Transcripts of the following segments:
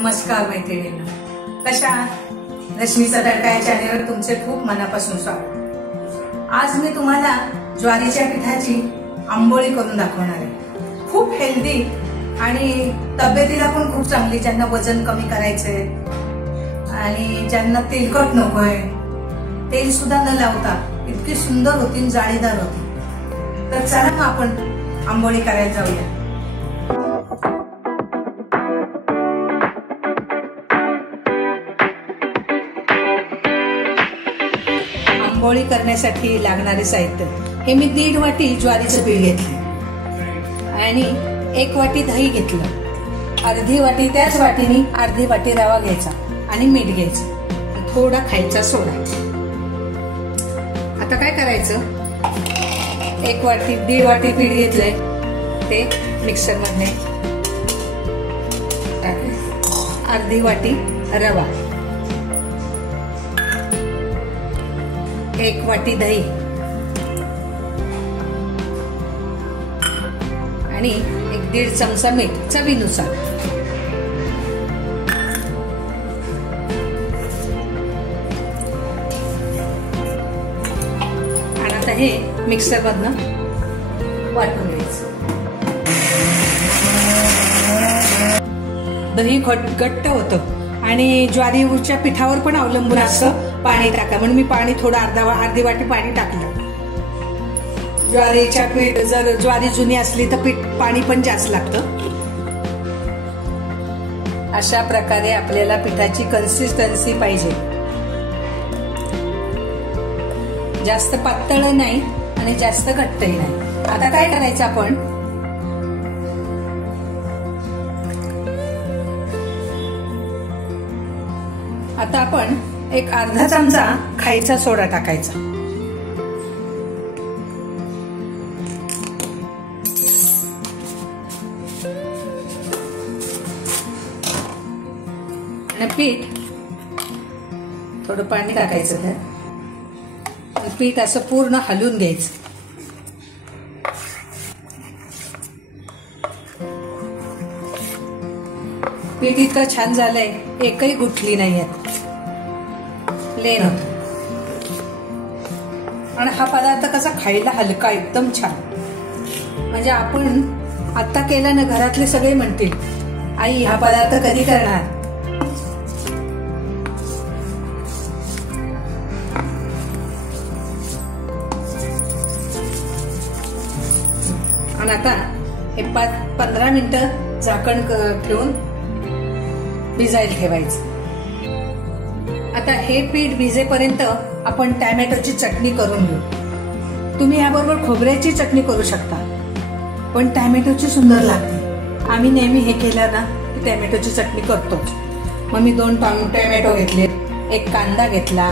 नमस्कार मैत्रिणींनो, कशा आहात? रश्मीचा तडका या चॅनेलवर तुमचे खूप मनापासून स्वागत। आज मी तुम्हाला ज्वारीच्या पिठाची आंबोळी करून दाखवणार आहे। खूप हेल्दी आणि तब्येतीला पण खूप चांगली, ज्यांना वजन कमी करायचंय आणि ज्यांना तेलकट नकोय, तेल सुद्धा न लावता इतकी सुंदर होती, जाळीदार होती। तर चला मग आपण आंबोळी करायला जाऊया। आंबोळी करण्यासाठी लागणारे साहित्य हे मी 1.5 वाटी ज्वारीचं पीठ घेतलं आणि 1 वाटी दही घेतलं, अर्धी वाटी त्याच वाटीने अर्धी वाटी रवा घ्यायचा आणि मीठ घ्यायचं, थोडा खायचा सोडा। आता काय करायचं, 1 वाटी 1.5 वाटी पीठ घेतलंय, ते मिक्सर मध्ये टाकायचं, अर्धी वाटी रवा, 1 वाटी दही आणि 1-1.5 चमचा मीठ चवीनुसार। आणि आता हे मिक्सर मधनं वाटून घ्यायचं। दही घट्ट होतं आणि ज्वारीच्या पिठावर पण अवलंबून असतं पाणी टाका, म्हणून मी पाणी थोडं अर्धी वाटी पाणी टाकलं। ज्वारीच्या पीठ जर ज्वारी जुनी असली तर पाणी पण जास्त लागतं। अशा प्रकारे आपल्याला पिठाची कन्सिस्टन्सी पाहिजे, जास्त पातळ नाही आणि जास्त घट्टही नाही। आता काय करायचं, आपण एक अर्धा चमचा खायचा सोडा टाकायचा, आणि पीठ थोडं पाणी टाकायचं त्यात, पीठ असं पूर्ण हलवून घ्यायचं। पीठ इतकं छान झालंय, एकही गुठली नाहीये, प्लेन होत। आणि हा पदार्थ कसा खायला हलका, एकदम छान। म्हणजे आपण आता केला ना, घरातले सगळे म्हणतील आई हा पदार्थ कधी करणार। आणि आता हे 15 मिनिटं झाकण ठेवून भिजायला ठेवायचं। आता हे पीठ भिजेपर्यंत आपण टॅमॅटोची चटणी करून घेऊ। तुम्ही याबरोबर खोबऱ्याची चटणी करू शकता, पण टॅमॅटोची सुंदर लागते। आम्ही नेहमी हे केलं ना की टॅमॅटोची चटणी करतोच। मग मी 2 टॅमॅटो घेतले, 1 कांदा घेतला,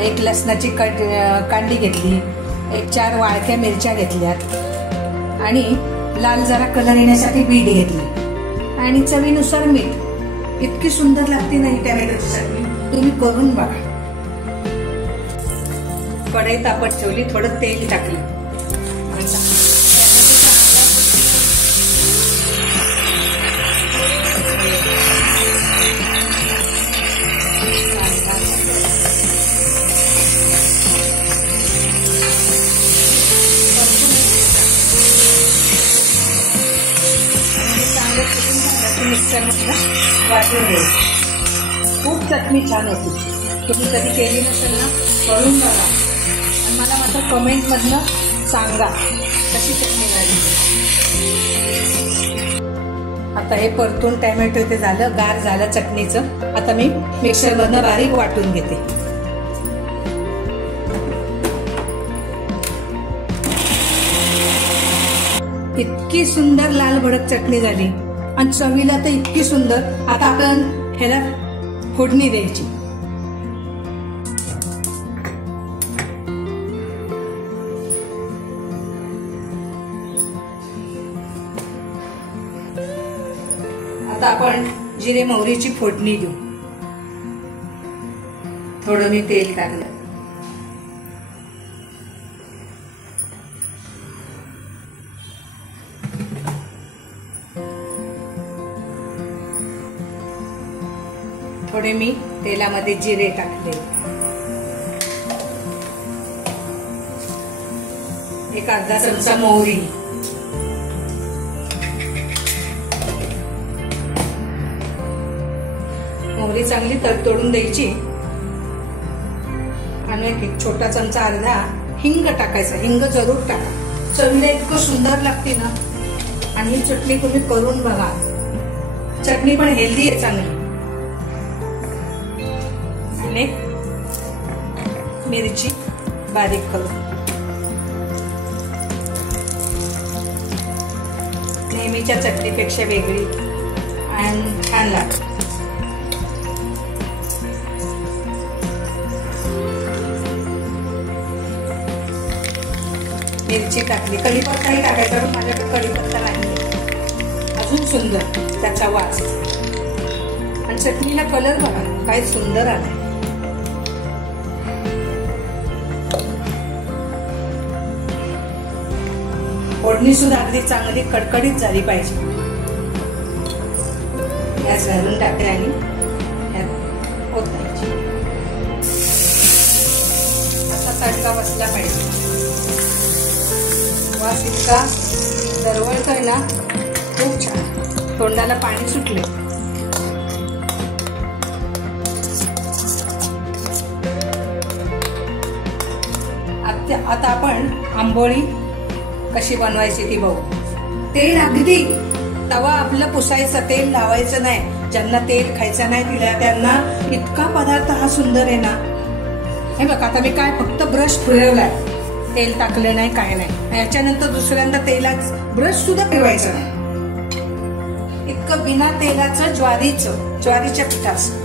1 लसणाची कांडी घेतली, 4 वाळक्या मिरच्या घेतल्यात आणि लाल जरा कलर येण्यासाठी बीट घेतली आणि चवीनुसार मीठ। इतकी सुंदर लागते ना ही टॅमॅटोची चटणी, तुम्ही करून बघा। कढई तापत ठेवली, थोडं तेल टाकलं, मिक्सर मध्ये वाटून घ्यायची। खूप चटणी छान होती, तुम्ही कधी केली नसेल ना, करून बघा आणि मला माझं कमेंट मधनं सांगा कशी चटणी झाली। आता हे परतून टॅमॅटो ते झालं, गार झालं चटणीचं। आता मी मिक्सर मधनं बारीक वाटून घेते। इतकी सुंदर लाल भडक चटणी झाली आणि चवीला तर इतकी सुंदर। आता आपण ह्याला फोडणी द्यायची। आता आपण जिरे मोहरीची फोडणी देऊ। थोडं मी तेल टाकलं, थोडे मी तेलामध्ये जिरे टाकले, एक अर्धा चमचा मोहरी, मोहरी चांगली तडतडून द्यायची आणि एक छोटा चमचा अर्धा हिंग टाकायचा. हिंग जरूर टाका, चवीला इतकं सुंदर लागते ना. आणि ही चटणी तुम्ही करून बघा. चटणी पण हेल्दी आहे चांगली. आणि मिरची बारीक करून, नेहमीच्या चटणीपेक्षा वेगळी आणि छान लागते. मिरची टाकली, कढीपत्ताही टाकायचा, पण माझ्याकडे कढीपत्ता नाही. अजून सुंदर त्याचा वास आणि चटणीला कलर बघा काय सुंदर आलाय. फोडणी सुद्धा अगदी चांगली कडकडीत झाली पाहिजे. गॅस घालून टाकते आणि ओतायची. असा तडका बसला पाहिजे. वास इतका दरवळतोय ना, खूप छान. तोंडाला पाणी सुटले. आता आपण आंबोळी कशी बनवायची ती बघू. तेल अगदी तवा आपलं पुसायचं, तेल लावायचं नाही. ज्यांना तेल खायचं नाही त्यांना इतका पदार्थ हा सुंदर आहे ना. हे बघा, आता मी काय फक्त ब्रश फिरवलाय, तेल टाकलं नाही, काय नाही. याच्यानंतर दुसऱ्यांदा तेलात ब्रश सुद्धा फिरवायचं नाही. इतकं बिना तेलाचं ज्वारीच्या पिठाचं.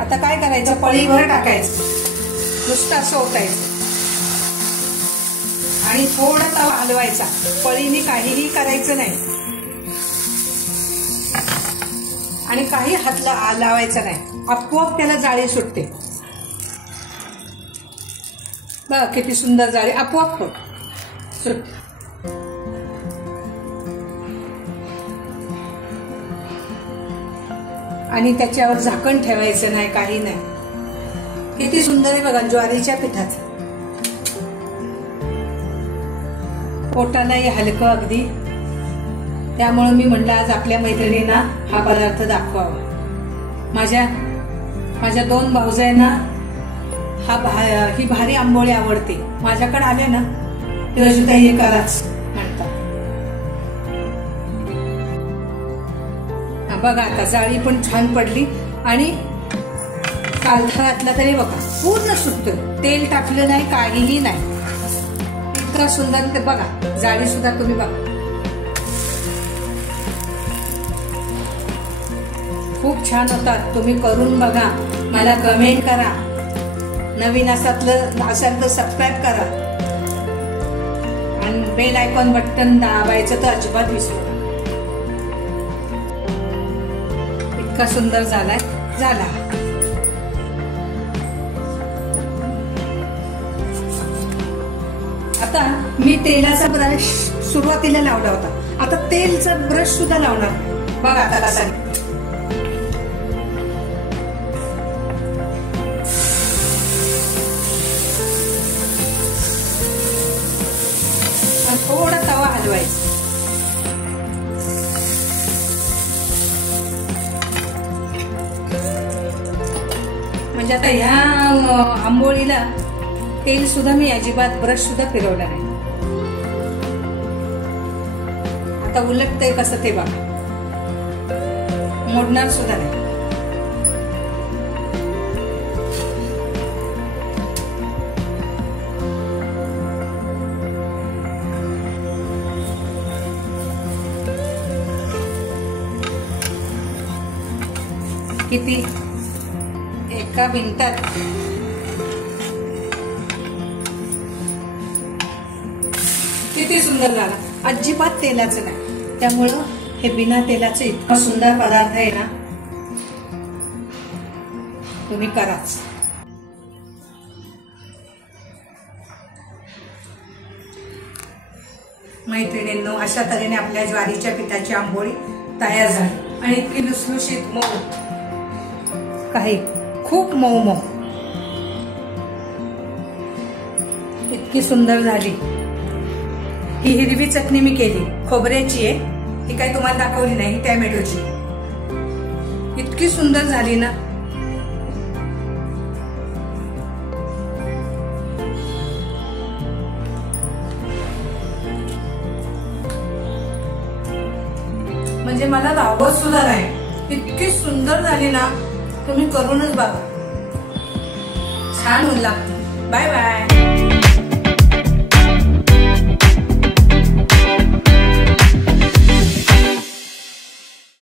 आता काय करायचं, पळीभर टाकायचं, नुसतं असं ओतायचं आणि थोडा तवा हलवायचा. पळीने काहीही करायचं नाही आणि काही हात लावायचा नाही. आपोआप त्याला जाळी सुटते. बघ किती सुंदर जाळी आपोआप सुटते. आणि त्याच्यावर झाकण ठेवायचं नाही, काही नाही. किती सुंदर आहे बघा, ज्वारीच्या पिठाचं. पोटालाही हलकं अगदी. त्यामुळे मी म्हणलं आज आपल्या मैत्रिणींना हा पदार्थ दाखवावा. माझ्या 2 भाऊजाईंना ही भारी आंबोळी आवडते. माझ्याकडे आले ना ते रजुताई हे कराच म्हणतात. बघा आता जाळी पण छान पडली आणि कालथा घातला तरी बघा पूर्ण सुटतं. तेल टाकलं नाही, काहीही नाही. इतका सुंदर. ते बघा जाळी सुद्धा तुम्ही बघा, खूप छान होतात. तुम्ही करून बघा, मला कमेंट करा. नवीन असाल तर सबस्क्राईब करा आणि बेल आयकॉन बटन दाबायचं तर अजिबात विसरू नका. इतका सुंदर झाला. आता मी तेलाचा ब्रश सुरुवातीला लावला होता, आता तेलचा ब्रश सुद्धा लावणार. बघा आता कसा थोडा तवा हलवायचा. म्हणजे आता ह्या आंबोळीला तेल सुद्धा मी अजिबात ब्रश सुद्धा फिरवला नाही. आता उलटतंय कसं ते बघा, मोडणार सुद्धा नाही. किती एका मिनिटात किती सुंदर झाला. अजिबात तेलाचं नाही. त्यामुळं हे बिना तेलाचं इतका सुंदर पदार्थ आहे ना, तुम्ही कराच. मैत्रिणींनो, अशा तऱ्हेने आपल्या ज्वारीच्या पिठाची आंबोळी तयार झाली आणि इतकी लुसलुशीत मऊ काही खूप मऊ मऊ इतकी सुंदर झाली। ही हिरवी चटणी मी केली, खोबऱ्याची आहे, ही काही तुम्हाला दाखवली नाही, टॅमॅटोची। इतकी सुंदर झाली ना, म्हणजे मला रावत सुद्धा नाही, इतकी सुंदर झाली ना, तुम्ही करूनच बघा, छान होऊन लागते। Bye bye.